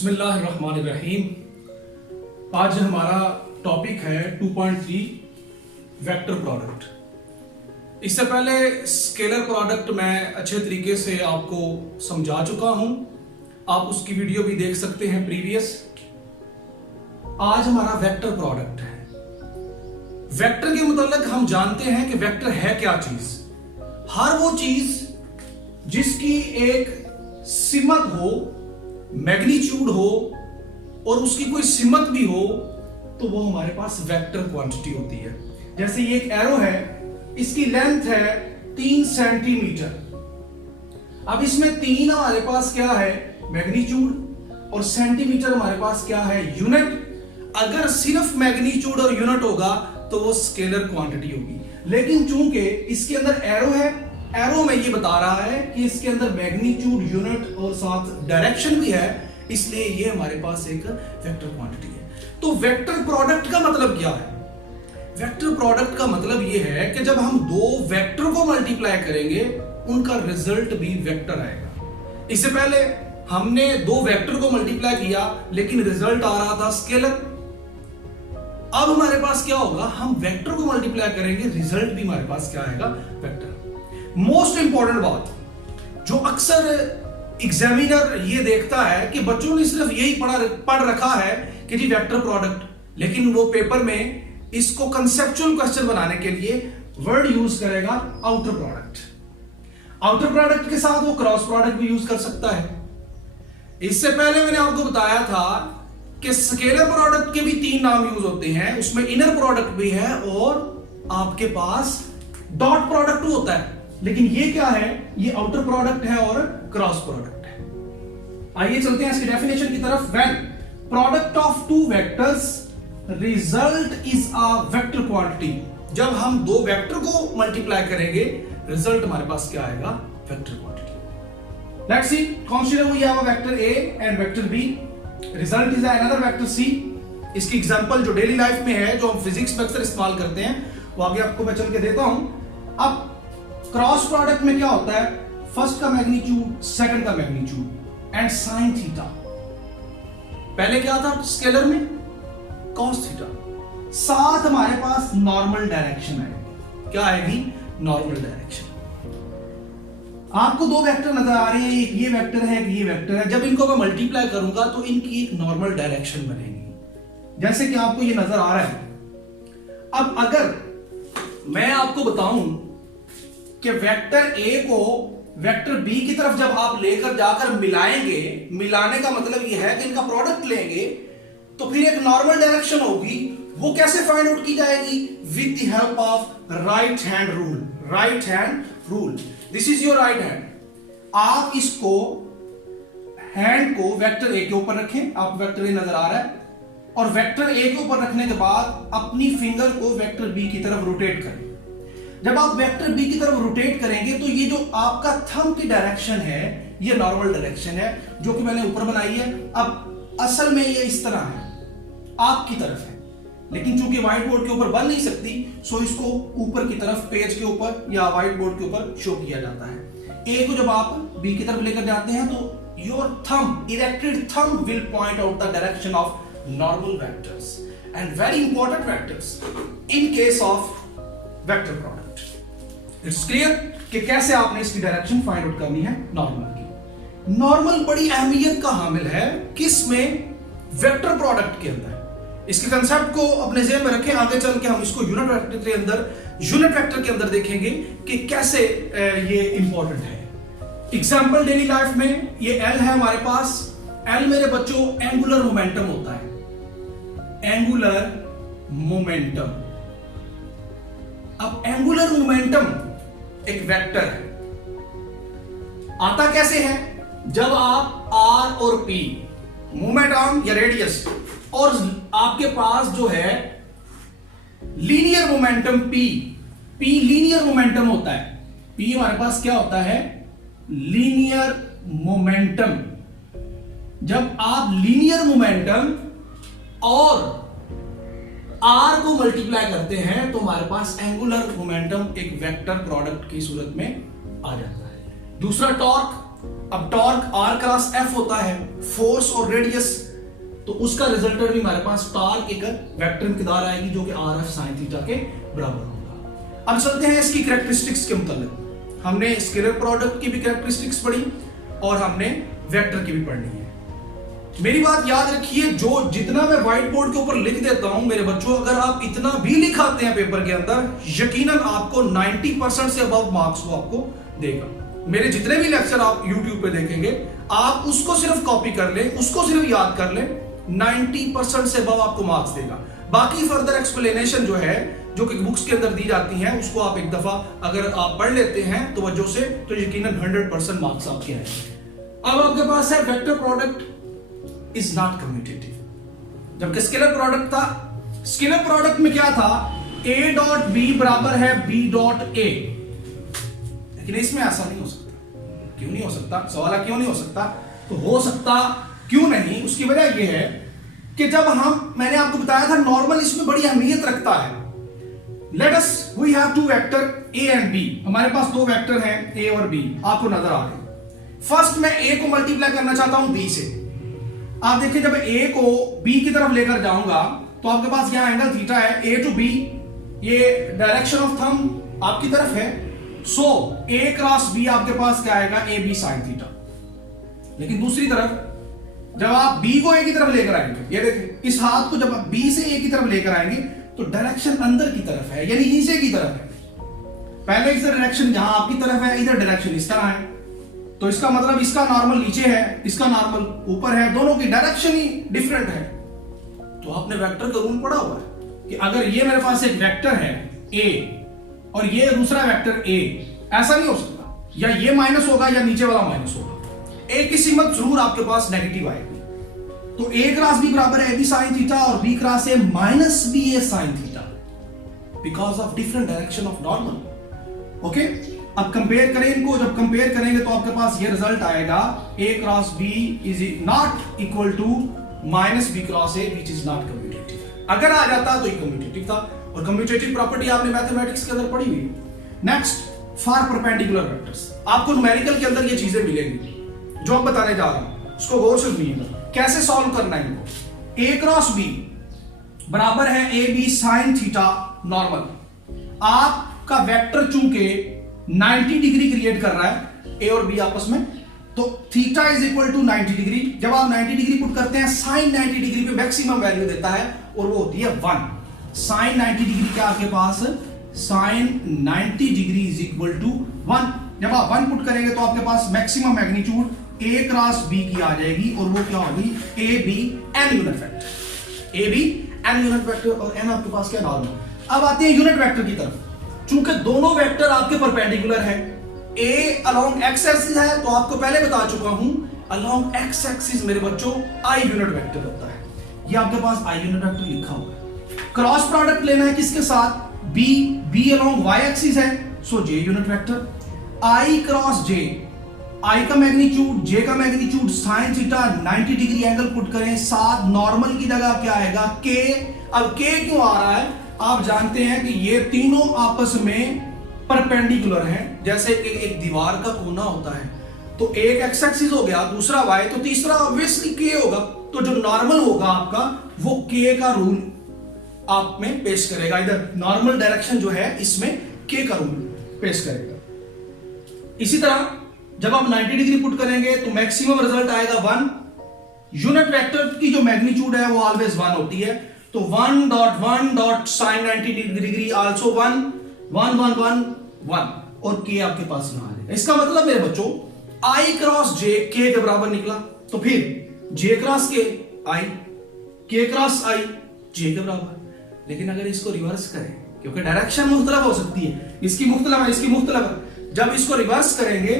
बिस्मिल्लाहिर्रहमानिर्रहीम। आज हमारा टॉपिक है 2.3 वेक्टर प्रोडक्ट। इससे पहले स्केलर प्रोडक्ट मैं अच्छे तरीके से आपको समझा चुका हूं, आप उसकी वीडियो भी देख सकते हैं प्रीवियस। आज हमारा वेक्टर प्रोडक्ट है। वेक्टर के मुतालिक हम जानते हैं कि वेक्टर है क्या चीज। हर वो चीज जिसकी एक सिमत हो, मैग्नीट्यूड हो और उसकी कोई सिमत भी हो, तो वो हमारे पास वेक्टर क्वांटिटी होती है। जैसे ये एक एरो है, इसकी लेंथ है 3 सेंटीमीटर। अब इसमें 3 हमारे पास क्या है, मैग्नीट्यूड, और सेंटीमीटर हमारे पास क्या है, यूनिट। अगर सिर्फ मैग्नीट्यूड और यूनिट होगा तो वो स्केलर क्वांटिटी होगी। लेकिन चूंकि इसके अंदर एरो है, एरो में ये बता रहा है कि इसके अंदर मैग्नीट्यूड, यूनिट और साथ डायरेक्शन भी है, इसलिए ये हमारे पास एक वेक्टर क्वांटिटी है। तो वेक्टर प्रोडक्ट का मतलब क्या है? वेक्टर प्रोडक्ट का मतलब ये है कि जब हम दो वेक्टर को मल्टीप्लाई करेंगे उनका रिजल्ट भी वेक्टर आएगा। इससे पहले हमने दो वेक्टर को मल्टीप्लाई किया लेकिन रिजल्ट आ रहा था स्केलर। अब हमारे पास क्या होगा, हम वेक्टर को मल्टीप्लाई करेंगे, रिजल्ट भी हमारे पास क्या आएगा, वेक्टर। मोस्ट इंपॉर्टेंट बात जो अक्सर एग्जामिनर ये देखता है कि बच्चों ने सिर्फ यही पढ़ रखा है कि जी वेक्टर प्रोडक्ट, लेकिन वो पेपर में इसको कंसेप्चुअल क्वेश्चन बनाने के लिए वर्ड यूज करेगा आउटर प्रोडक्ट। आउटर प्रोडक्ट के साथ वो क्रॉस प्रोडक्ट भी यूज कर सकता है। इससे पहले मैंने आपको बताया था कि स्केलर प्रोडक्ट के भी 3 नाम यूज होते हैं, उसमें इनर प्रोडक्ट भी है और आपके पास डॉट प्रोडक्ट होता है। लेकिन ये क्या है, ये आउटर प्रोडक्ट है और क्रॉस प्रोडक्ट है। आइए चलते हैं इसकी डेफिनेशन की तरफ। When product of 2 vectors result is a vector quantity. जब हम दो वेक्टर को मल्टीप्लाई करेंगे रिजल्ट हमारे पास क्या आएगा, vector quantity. Let's see, consider we have a vector A and vector B, result is another vector C. इसकी एग्जांपल जो डेली लाइफ में है, जो हम फिजिक्स में अक्सर इस्तेमाल करते हैं, वो आगे आपको मैं चल के देता हूं। अब क्रॉस प्रोडक्ट में क्या होता है, फर्स्ट का मैग्नीट्यूड, सेकंड का मैग्नीट्यूड एंड साइन थीटा। पहले क्या था स्केलर में, कॉस थीटा। साथ हमारे पास नॉर्मल डायरेक्शन आएगी। क्या आएगी, नॉर्मल डायरेक्शन। आपको 2 वेक्टर नजर आ रहे हैं, एक ये वेक्टर है, एक ये वेक्टर है। जब इनको मैं मल्टीप्लाई करूंगा तो इनकी एक नॉर्मल डायरेक्शन बनेगी, जैसे कि आपको ये नजर आ रहा है। अब अगर मैं आपको बताऊं कि वेक्टर ए को वेक्टर बी की तरफ जब आप लेकर जाकर मिलाएंगे, मिलाने का मतलब यह है कि इनका प्रोडक्ट लेंगे, तो फिर एक नॉर्मल डायरेक्शन होगी। वो कैसे फाइंड आउट की जाएगी, with the help of right hand rule. Right hand rule, this is your right hand. आप इसको हैंड को वेक्टर ए के ऊपर रखें, आप वेक्टर ए नजर आ रहा है, और वेक्टर ए के ऊपर रखने के बाद अपनी फिंगर को वेक्टर बी की तरफ रोटेट करें। जब आप वेक्टर बी की तरफ रोटेट करेंगे तो ये जो आपका थंब की डायरेक्शन है, ये नॉर्मल डायरेक्शन है जो कि मैंने ऊपर बनाई है। अब असल में ये इस तरह है, आपकी तरफ है, लेकिन चूंकि व्हाइट बोर्ड के ऊपर बन नहीं सकती, सो इसको ऊपर की तरफ पेज के ऊपर या व्हाइट बोर्ड के ऊपर शो किया जाता है। ए को जब आप बी की तरफ लेकर जाते हैं तो your thumb, erected thumb will point out the direction of normal vectors and very important vectors in case of vector product. It's clear कि कैसे आपने इसकी डायरेक्शन फाइंड आउट करनी है नॉर्मल की। नॉर्मल बड़ी अहमियत का हामिल है, किस में, वेक्टर प्रोडक्ट के अंदर। इसके कंसेप्ट को अपने ज़हन में रखें, आगे चल के हम इसको यूनिट वेक्टर के अंदर देखेंगे कि कैसे ये इंपॉर्टेंट है। एग्जांपल डेली लाइफ में ये एल है हमारे पास। एल मेरे बच्चों एंगुलर मोमेंटम होता है, एंगुलर मोमेंटम। अब एंगुलर मोमेंटम एक वेक्टर है, आता कैसे है, जब आप आर और पी, मूवमेंट आर्म या रेडियस, और आपके पास जो है linear momentum P linear momentum होता है। पी हमारे पास क्या होता है, लीनियर मोमेंटम। जब आप लीनियर मोमेंटम और आर को मल्टीप्लाई करते हैं तो हमारे पास एंगुलर मोमेंटम एक वेक्टर प्रोडक्ट की सूरत में आ जाता है। दूसरा टॉर्क, अब टॉर्क आर क्रॉस एफ होता है, फोर्स और रेडियस, तो उसका रिजल्टेंट भी हमारे पास टॉर्क एक वेक्टर मिकदार आएगी जो कि आर एफ साइन थीटा के बराबर होगा। अब चलते हैं इसकी कैरेक्टरिस्टिक्स के मुताबिक। हमने स्केलर प्रोडक्ट की भी कैरेक्टरिस्टिक्स पढ़ी और हमने वेक्टर की भी पढ़नी है। मेरी बात याद रखिए, जो जितना मैं व्हाइट बोर्ड के ऊपर लिख देता हूं मेरे बच्चों, अगर आप इतना भी लिखाते हैं पेपर के अंदर, यकीनन आपको 90% से अबव मार्क्स वो आपको देगा। मेरे जितने भी लेक्चर आप YouTube पे देखेंगे, आप उसको सिर्फ कॉपी कर लें, उसको सिर्फ याद कर लें, 90% से अबव आपको मार्क्स देगा। बाकी फर्दर एक्सप्लेनेशन जो है, जो कि बुक्स के अंदर दी जाती हैं, उसको आप एक दफा अगर आप पढ़ लेते हैं तो वजह से, तो यकीनन 100% मार्क्स आपके आएंगे। अब आपके पास है vector product is not commutative. जबकि स्केलर प्रोडक्ट था, स्केलर प्रोडक्ट में क्या था, a डॉट बी बराबर है b डॉट a, लेकिन इसमें ऐसा नहीं हो सकता। क्यों नहीं हो सकता? सवाल है क्यों नहीं हो सकता? तो हो सकता क्यों नहीं, उसकी वजह यह है कि जब मैंने आपको बताया था नॉर्मल इसमें बड़ी अहमियत रखता है। Let us we have two vector a and b, हमारे पास दो वेक्टर हैं a और b, आपको नजर आ रहे हैं। फर्स्ट मैं a को मल्टीप्लाई करना चाहता हूं b से। आप देखिए जब a को b की तरफ लेकर जाऊंगा तो आपके पास यहां एंगल थीटा है, a टू b, ये डायरेक्शन ऑफ थंब आपकी तरफ है, सो a क्रॉस b आपके पास क्या आएगा, a b साइन थीटा। लेकिन दूसरी तरफ जब आप b को a की तरफ लेकर आएंगे, ये देखिए इस हाथ को जब आप b से a की तरफ लेकर आएंगे तो डायरेक्शन अंदर की तरफ है, यानी नीचे की तरफ है। पहले इधर डायरेक्शन जहां आपकी तरफ है, इधर डायरेक्शन इस तरह है, तो इसका मतलब इसका नॉर्मल नीचे है, इसका नॉर्मल ऊपर है, दोनों की डायरेक्शन ही डिफरेंट है। तो आपने वेक्टर का रूल पढ़ा हुआ है कि अगर ये मेरे पास एक वेक्टर है a और ये दूसरा वेक्टर a, ऐसा नहीं हो सकता, या ये माइनस होगा या नीचे वाला माइनस होगा, a की सीमत जरूर आपके पास नेगेटिव आएगी। तो a क्रॉस b बराबर है ab साइन थीटा और b cross a minus ba sine theta, because of different direction of normal. Okay, अब कंपेयर करें इनको, जब कंपेयर करेंगे तो आपके पास ये रिजल्ट आएगा a cross b is not equal to minus b cross a which is not commutative. अगर आ जाता तो ये कम्यूटेटिव था, और कम्यूटेटिव प्रॉपर्टी आपने मैथमेटिक्स के अंदर पढ़ी हुई है। नेक्स्ट, फॉर परपेंडिकुलर वेक्टर्स, आपको न्यूमेरिकल के अंदर ये चीजें मिलेंगी जो हम बताने जा रहा हूं, उसको गौर से सुनिएगा कैसे सॉल्व करना है इनको। a क्रॉस b बराबर है ab साइन थीटा नॉर्मल। आपका वेक्टर चूंकि 90 डिग्री क्रिएट कर रहा है a और b आपस में, तो theta is equal to 90 degree. जब आप 90 डिग्री पुट करते हैं, साइन 90 डिग्री पे मैक्सिमम वैल्यू देता है और वो होती है 1। साइन 90 डिग्री क्या आपके पास, sine 90 degree is equal to 1। जब आप 1 पुट करेंगे तो आपके पास maximum magnitude a cross b की आ जाएगी, और वो क्या होगी, a b n unit vector, a b n unit vector, और n आपके पास क्या नॉर्मल। अब आते हैं यूनिट वेक्टर की तरफ। चूंकि दोनों वेक्टर आपके परपेंडिकुलर है, a अलोंग x एक्सिस है, तो आपको पहले बता चुका हूं अलोंग x एक्सिस मेरे बच्चों i यूनिट वेक्टर होता है। ये आपके पास i यूनिट वेक्टर लिखा हुआ है। क्रॉस प्रोडक्ट लेना है किसके साथ, b अलोंग y एक्सिस है, सो j unit vector. i cross j, i का मैग्नीट्यूड, j का magnitude, sine theta 90 degree angle put करें, साथ नॉर्मल की जगह क्या आएगा, k। अब k क्यों आ रहा है, आप जानते हैं कि ये तीनों आपस में परपेंडिकुलर हैं, जैसे कि एक दीवार का कोना होता है, तो एक एक्स एक्सिस हो गया, दूसरा y, तो तीसरा ऑब्वियसली k होगा। तो जो नॉर्मल होगा आपका, वो k का रूल आप में पेश करेगा, इधर नॉर्मल डायरेक्शन जो है इसमें k का रूल पेश करेगा। इसी तरह जब आप 90 डिग्री पुट करेंगे तो मैक्सिमम रिजल्ट आएगा 1। यूनिट वेक्टर की जो मैग्नीट्यूड है वो ऑलवेज 1 होती है, तो 1 डॉट साइन 90 डिग्री आल्सो 1 1 1 1 1, और k आपके पास ना आ जाएगा। इसका मतलब मेरे बच्चों i क्रॉस j k के बराबर निकला, तो फिर j cross k i, k cross i j के बराबर। लेकिन अगर इसको रिवर्स करें, क्योंकि डायरेक्शन मुख्तलिफ हो सकती है, इसकी मुख्तलिफ है, इसकी मुख्तलिफ है, जब इसको रिवर्स करेंगे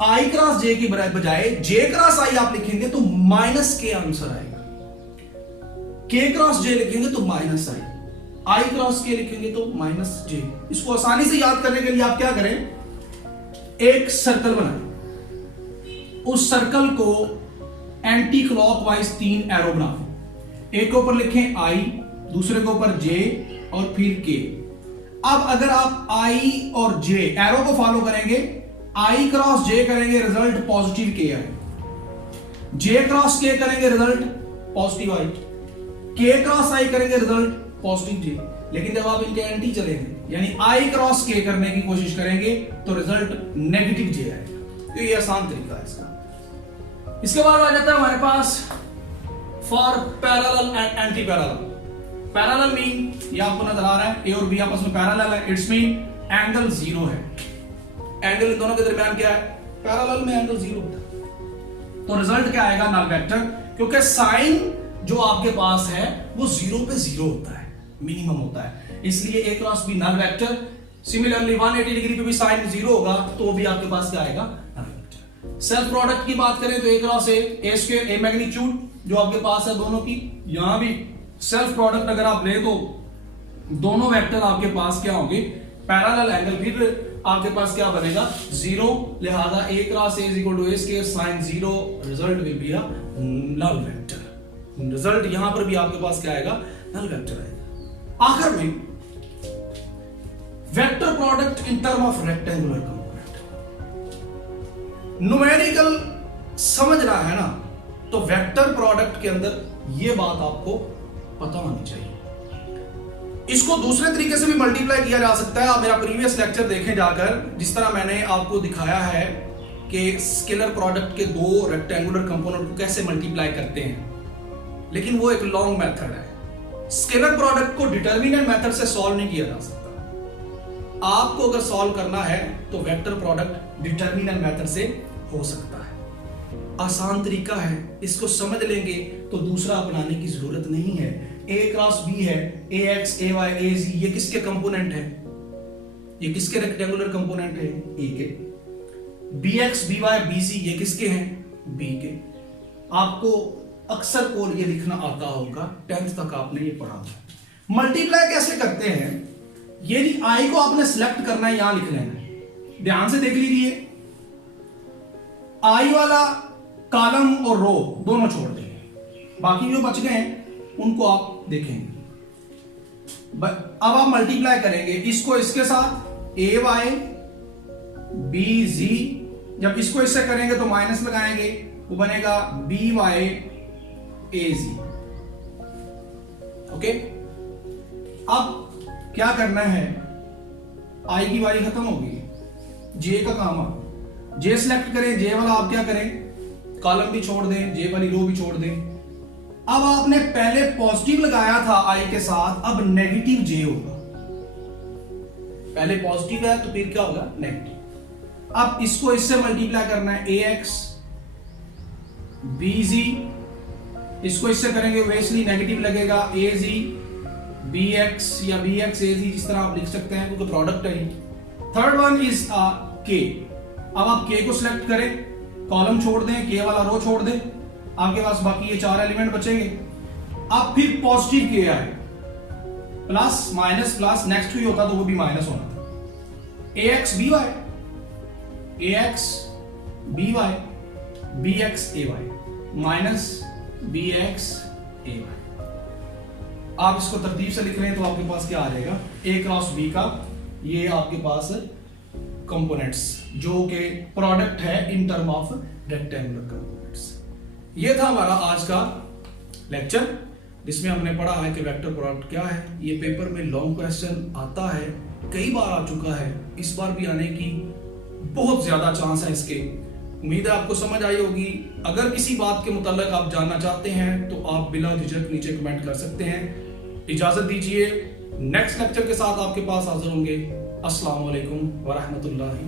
i क्रॉस j की बजाय j क्रॉस i आप लिखेंगे तो माइनस k आंसर आएगा। k क्रॉस j लिखेंगे तो माइनस i क्रॉस k लिखेंगे तो माइनस j। इसको आसानी से याद करने के लिए आप क्या करें, एक सर्कल बनाएं, उस सर्कल को एंटी क्लॉकवाइज 3 एरो बनाओ। एक के ऊपर लिखें i, दूसरे के ऊपर j और फिर k। अब अगर आप i और j एरो को फॉलो करेंगे, आई क्रॉस जे करेंगे रिजल्ट पॉजिटिव के आई, जे क्रॉस के करेंगे रिजल्ट पॉजिटिव आई, के क्रॉस आई करेंगे रिजल्ट पॉजिटिव जे। लेकिन जब आप इनके एंटी चलेंगे यानी आई क्रॉस के करने की कोशिश करेंगे तो रिजल्ट नेगेटिव जे आएगा। तो ये आसान तरीका है इसका। इसके बाद आ जाता है हमारे पास for parallel and antiparallel. Parallel mean ये आपको नजर आ रहा है, ए और बी आपस में पैरेलल है, इट्स मीन एंगल जीरो है। एंगल इन दोनों के दरमियान क्या है? पैरेलल में एंगल जीरो होता है। तो रिजल्ट क्या आएगा? नल वेक्टर, क्योंकि साइन जो आपके पास है वो जीरो पे जीरो होता है, मिनिमम होता है, इसलिए A cross B null vector. Similarly 180 degree पे भी साइन जीरो होगा तो भी आपके पास क्या आएगा? Null vector. सेल्फ प्रोडक्ट की बात करें तो A cross A square, A magnitude जो आपके पास है दोनों की, यहां भी सेल्फ प्रोडक्ट अगर आप ले तो दोनों वेक्टर आपके पास क्या होंगे? पैरेलल एंगल, फिर आपके पास क्या बनेगा? जीरो, लिहाजा A cross A is equal to A square sine zero, result will be a null vector. Result यहां पर भी आपके पास क्या आएगा? नल वेक्टर आएगा। आखिर में vector product in term of rectangular component, numerical समझना है ना, तो वेक्टर प्रोडक्ट के अंदर यह बात आपको पता होनी चाहिए। इसको दूसरे तरीके से भी मल्टीप्लाई किया जा सकता है। आप मेरा प्रीवियस लेक्चर देखें जाकर, जिस तरह मैंने आपको दिखाया है कि स्केलर प्रोडक्ट के दो रेक्टेंगुलर कंपोनेंट को कैसे मल्टीप्लाई करते हैं, लेकिन वो एक लॉन्ग मेथड है। स्केलर प्रोडक्ट को डिटर्मिनेंट मेथड से सॉल्व नहीं किया जा सकता। आपको अगर सॉल्व करना है तो वेक्टर प्रोडक्ट डिटर्मिनेंट मेथड से हो सकता है। आसान तरीका है, इसको समझ लेंगे तो दूसरा अपनाने की जरूरत नहीं है। ए क्रॉस बी है, ए एक्स ए वाई ए जी, ये किसके कंपोनेंट है? ये किसके रेक्टेंगुलर कंपोनेंट है? ए के। B X B Y B C ये किसके हैं? बी के। आपको अक्सर को ये लिखना आता होगा, 10th तक आपने ये पढ़ा था। मल्टीप्लाई कैसे करते हैं? ये आई को आपने सिलेक्ट करना है, यहां लिख लेना है, ध्यान से देख लीजिए। आई वाला कॉलम और रो दोनों छोड़ देंगे, बाकी जो बच गए हैं उनको आप देखेंगे। अब आप मल्टीप्लाई करेंगे इसको इसके साथ, ए वाई बी जी, जब इसको इससे करेंगे तो माइनस लगाएंगे, वो बनेगा बी वाई ए जी। ओके, अब क्या करना है? आई की बारी खत्म होगी, जे का काम है। जे सिलेक्ट करें, जे वाला आप क्या करें? कॉलम भी छोड़ दें, जे वाली रो भी छोड़ दें। अब आपने पहले पॉजिटिव लगाया था आई के साथ, अब नेगेटिव जे होगा। पहले पॉजिटिव है तो फिर क्या होगा? नेगेटिव। अब इसको इससे मल्टीप्लाई करना है, ए एक्स बी जी, इसको इससे करेंगे वेस्टली नेगेटिव लगेगा, ए जी बी एक्स या बी एक्स ए जी, जिस तरह आप लिख सकते हैं क्योंकि प्रोडक्ट है। थर्ड वन इज के। अब आप के को सिलेक्ट करें, कॉलम छोड़ दें, के वाला रो छोड़ दें, आपके पास बाकी ये चार एलिमेंट बचेंगे। अब फिर पॉजिटिव के आए, प्लस माइनस प्लस, नेक्स्ट ही होता तो वो भी माइनस होना था। A X B Y, A X B Y, B X A Y, minus B X A Y. आप इसको तरतीब से लिख रहे हैं तो आपके पास क्या आ जाएगा? ए क्रॉस बी का ये आपके पास कंपोनेंट्स जो कि प्रोडक्ट है in term of rectangular components. ये था हमारा आज का लेक्चर, जिसमें हमने पढ़ा है कि वेक्टर प्रोडक्ट क्या है। ये पेपर में लॉन्ग क्वेश्चन आता है, कई बार आ चुका है, इस बार भी आने की बहुत ज्यादा चांस है इसके। उम्मीद है आपको समझ आई होगी। अगर किसी बात के मुताल्लिक आप जानना चाहते हैं तो आप बिला झिझक नीचे कमेंट कर सकते हैं। इजाजत दीजिए, नेक्स्ट लेक्चर के साथ आपके पास हाजिर होंगे। अस्सलाम वालेकुम व रहमतुल्लाहि